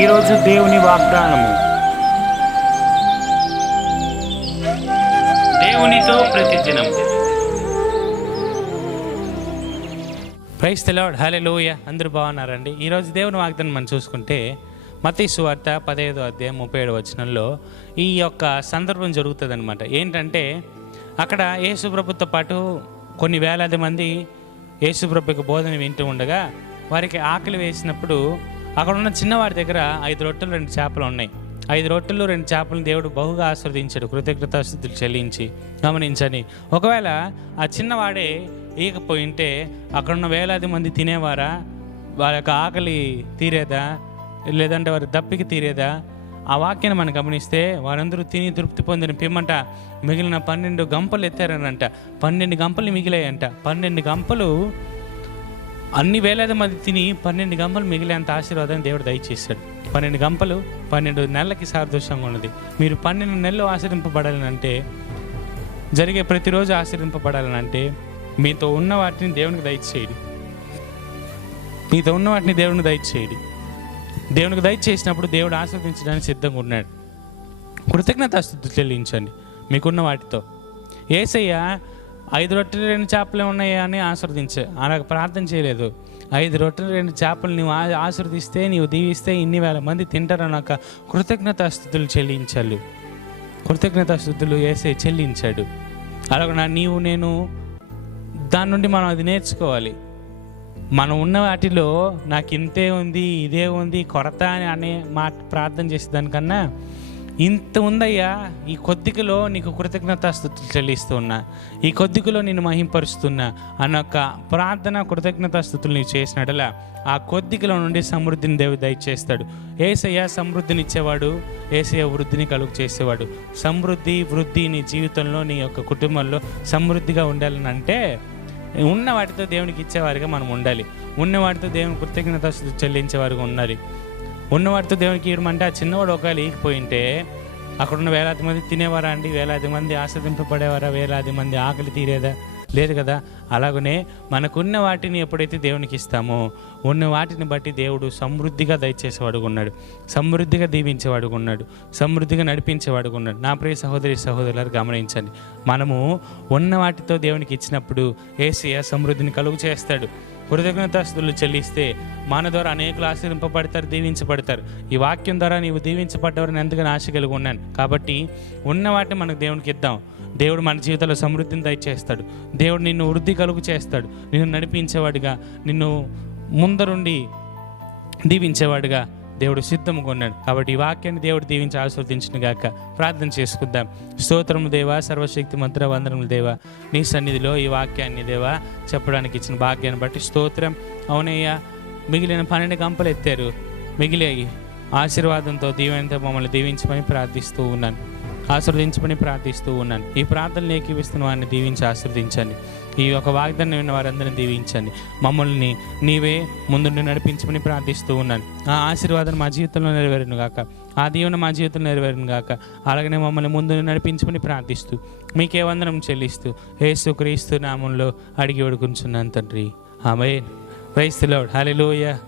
ఈరోజు దేవుని వాగ్దానము. దేవునితో ప్రతిదినం. ప్రైస్ తెలవాడు హలే లోయ అందరూ బాగున్నారండి. ఈరోజు దేవుని వాగ్దానం మనం చూసుకుంటే మతీ సువార్త పదహైదో అధ్యాయం ముప్పై ఏడు వచనంలో ఈ యొక్క సందర్భం జరుగుతుంది అనమాట ఏంటంటే అక్కడ యేసుప్రభుతో పాటు కొన్ని వేలాది మంది యేసుప్రభుకి బోధన వింటూ ఉండగా వారికి ఆకలి వేసినప్పుడు అక్కడ ఉన్న చిన్నవాడి దగ్గర ఐదు రొట్టెలు రెండు చేపలు ఉన్నాయి. ఐదు రొట్టెలు రెండు చేపలను దేవుడు బహుగా ఆస్వాదించాడు కృతజ్ఞతాస్థుతులు చెల్లించి గమనించని ఒకవేళ ఆ చిన్నవాడే ఈకపోయింటే అక్కడున్న వేలాది మంది తినేవారా? వాళ్ళ యొక్క ఆకలి తీరేదా? లేదంటే వారి దప్పికి తీరేదా? ఆ వాక్యాన్ని మనం గమనిస్తే వారందరూ తిని తృప్తి పొందిన పిమ్మట మిగిలిన పన్నెండు గంపలు ఎత్తారనంట. పన్నెండు గంపలు మిగిలాయంట. పన్నెండు గంపలు అన్ని వేలాది మంది తిని పన్నెండు గంపలు మిగిలేంత ఆశీర్వాదాన్ని దేవుడు దయచేశాడు. పన్నెండు గంపలు పన్నెండు నెలలకి సాదృశ్యంగా ఉన్నది. మీరు పన్నెండు నెలలు ఆశ్రయింపబడాలని అంటే జరిగే ప్రతిరోజు ఆశ్రయింపబడాలని అంటే మీతో ఉన్న వాటిని దేవునికి దయచేయండి. మీతో ఉన్న వాటిని దేవునికి దయచేయండి. దేవునికి దయచేసినప్పుడు దేవుడు ఆస్వాదించడానికి సిద్ధంగా ఉన్నాడు. కృతజ్ఞత చెల్లించండి మీకున్న వాటితో. ఏసయ్య ఐదు రొట్టెలు రెండు చేపలే ఉన్నాయా అని ఆశీర్వదించే. అలాగ ప్రార్థన చేయలేదు. ఐదు రొట్టెలు రెండు చేపలు నీవు ఆశీర్దిస్తే నీవు దీవిస్తే ఇన్ని వేల మంది తింటారన్నాక కృతజ్ఞతాస్థుతులు చెల్లించాలి. కృతజ్ఞతాస్థుతులు వేసే చెల్లించాడు. అలాగే నీవు నేను దాని నుండి మనం అది నేర్చుకోవాలి. మనం ఉన్న వాటిలో నాకు ఇంతే ఉంది ఇదే ఉంది కొరత అని అనే మాట ప్రార్థన చేసేదానికన్నా ఇంత ఉందయ్యా ఈ కొద్దికలో నీకు కృతజ్ఞతాస్థుతులు చెల్లిస్తున్నా ఈ కొద్దికలో నేను మహింపరుస్తున్నా అన్న ఒక ప్రార్థన కృతజ్ఞతాస్థుతులు నీవు చేసినట్లా ఆ కొద్దికలో నుండి సమృద్ధిని దేవుడు దయచేస్తాడు. ఏసయ్య సమృద్ధిని ఇచ్చేవాడు ఏసయ్య వృద్ధిని కలుగు చేసేవాడు. సమృద్ధి వృద్ధి నీ జీవితంలో నీ యొక్క కుటుంబంలో సమృద్ధిగా ఉండాలని అంటే ఉన్న వాటితో దేవునికి ఇచ్చేవారిగా మనం ఉండాలి. ఉన్న వాటితో దేవుని కృతజ్ఞత చెల్లించేవారుగా ఉండాలి. ఉన్న వాటితో దేవునికి ఇవ్వమంటే ఆ చిన్నవాడు ఒకవేళ ఈగిపోయింటే ఉంటే అక్కడున్న వేలాది మంది తినేవారా అండి? వేలాది మంది ఆస్వాదింపబడేవారా? వేలాది మంది ఆకలి తీరేదా? లేదు కదా. అలాగనే మనకున్న వాటిని ఎప్పుడైతే దేవునికి ఇస్తామో ఉన్న వాటిని బట్టి దేవుడు సమృద్ధిగా దయచేసేవాడు ఉన్నాడు సమృద్ధిగా దీవించేవాడు ఉన్నాడు సమృద్ధిగా నడిపించేవాడు ఉన్నాడు నా ప్రియ సహోదరి సహోదరులు గమనించండి. మనము ఉన్న వాటితో దేవునికి ఇచ్చినప్పుడు ఏసీయ సమృద్ధిని కలుగు చేస్తాడు. కృతజ్ఞతాస్తులు చెల్లిస్తే మన ద్వారా అనేకులు ఆశ్రయింపబడతారు దీవించబడతారు. ఈ వాక్యం ద్వారా నీవు దీవించబడ్డవారని ఎంతగానో ఆశ కలిగి ఉన్నాను. కాబట్టి ఉన్న వాటిని మనకు దేవునికి ఇద్దాం. దేవుడు మన జీవితంలో సమృద్ధిని దయచేస్తాడు. దేవుడు నిన్ను వృద్ధి కలుగు చేస్తాడు. నిన్ను నడిపించేవాడిగా నిన్ను ముందరుండి దీవించేవాడుగా. దేవుడు సిద్ధము కొన్నాడు. కాబట్టి ఈ వాక్యాన్ని దేవుడు దీవించి ఆస్వాదించిన గాక ప్రార్థన చేసుకుందాం. స్తోత్రము దేవా సర్వశక్తి మంత్ర వందనములు దేవా నీ సన్నిధిలో ఈ వాక్యాన్ని దేవా చెప్పడానికి ఇచ్చిన భాగ్యాన్ని బట్టి స్తోత్రం. అవునయ్యా మిగిలిన పన్నెండు గంపలు ఎత్తారు. మిగిలాయి ఆశీర్వాదంతో దీవెనతో మమ్మల్ని దీవించమని ప్రార్థిస్తూ ఉన్నాను. ఆశీర్వదించమని ప్రార్థిస్తూ ఉన్నాను. ఈ ప్రార్థనలు ఏకీవిస్తున్న వారిని దీవించి ఆశీర్వదించండి. ఈ యొక్క వాగ్దానం విన్న వారందరిని దీవించండి. మమ్మల్ని నీవే ముందుండి నడిపించమని ప్రార్థిస్తూ ఉన్నాను. ఆ ఆశీర్వాదం మా జీవితంలో నెరవేరును గాక. ఆ దీవెన మా జీవితంలో నెరవేరును గాక. అలాగనే మమ్మల్ని ముందు నడిపించమని ప్రార్థిస్తూ మీకే వందనం చెల్లిస్తూ ఏసు క్రీస్తు నామంలో అడిగి వేడుకుంటున్నాను తండ్రి. ఆమె క్రైస్తు హలో హల్లెలూయా.